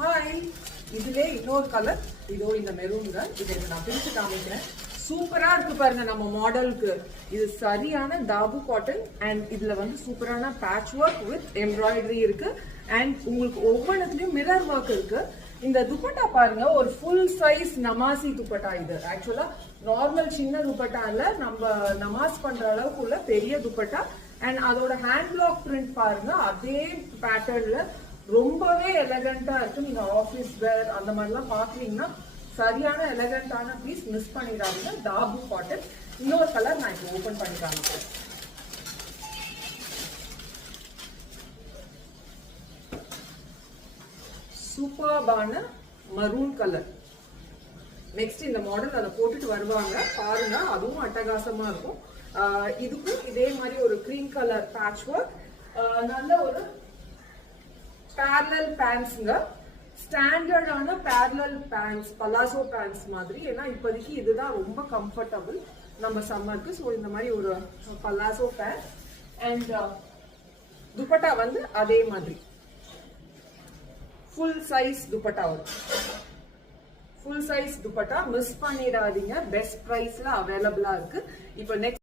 Hi, இதுல இன்னொரு colour, இதோ இந்த மெரூன்ங்க. இதை நான் பிரிச்சு காமிக்கிறேன். சூப்பரா இருக்கு பாருங்க நம்ம மாடலுக்கு. இது சரியான தாபு காட்டன் அண்ட் இதுல வந்து சூப்பரான பேட்ச் ஒர்க் வித் எம்ப்ராய்டரி இருக்கு அண்ட் உங்களுக்கு ஒவ்வொன்றுலயும் மிரர் ஒர்க் இருக்கு. இந்த துப்பட்டா பாருங்க, ஒரு ஃபுல் சைஸ் நமாசி துப்பட்டா. இது ஆக்சுவலா நார்மல் சின்ன துப்பட்டா இல்ல, நம்ம நமாஸ் பண்ற அளவுக்கு உள்ள பெரிய துப்பட்டா. அண்ட் அதோட ஹேண்ட் பிளாக் பிரிண்ட் பாருங்க, அதே பேட்டர்ன்ல ரொம்பவே எலகண்டா இருக்கு. நீங்க ஆபீஸ் வேர் அந்த மாதிரிலாம் பாக்குறீங்கன்னா சரியான எலகண்டான பீஸ், மிஸ் பண்ணிடாதீங்க. தாபு காட்டன். இன்னொரு கலர் நான் இப்போ ஓபன் பண்ணி காமிக்கிறேன். சூப்பர்பான மரூன் கலர். நெக்ஸ்ட் இந்த மாடல் அதை போட்டுட்டு வருவாங்க பாருங்க, அதுவும் அட்டகாசமா இருக்கும். இதுக்கும் இதே மாதிரி ஒரு கிரீம் கலர் பேட்ச் ஒர்க், நல்ல ஒரு பேரலல் பேண்ட்ஸ்ங்க. ஸ்டாண்டர்டான பேரலல் பேண்ட்ஸ், பலாசோ பேண்ட்ஸ் மாதிரி. ஏன்னா இப்போதைக்கு இதுதான் ரொம்ப கம்ஃபர்டபுள் நம்ம சம்மருக்கு. ஸோ இந்த மாதிரி ஒரு பலாசோ பேண்ட் அண்ட் துப்பட்டா வந்து அதே மாதிரி ஃபுல் சைஸ் துப்பட்டா வரும். ஃபுல் சைஸ் துப்பட்டா மிஸ் பண்ணிடாதீங்க. பெஸ்ட் பிரைஸ்ல அவைலபிளா இருக்கு. இப்போ நெக்ஸ்ட்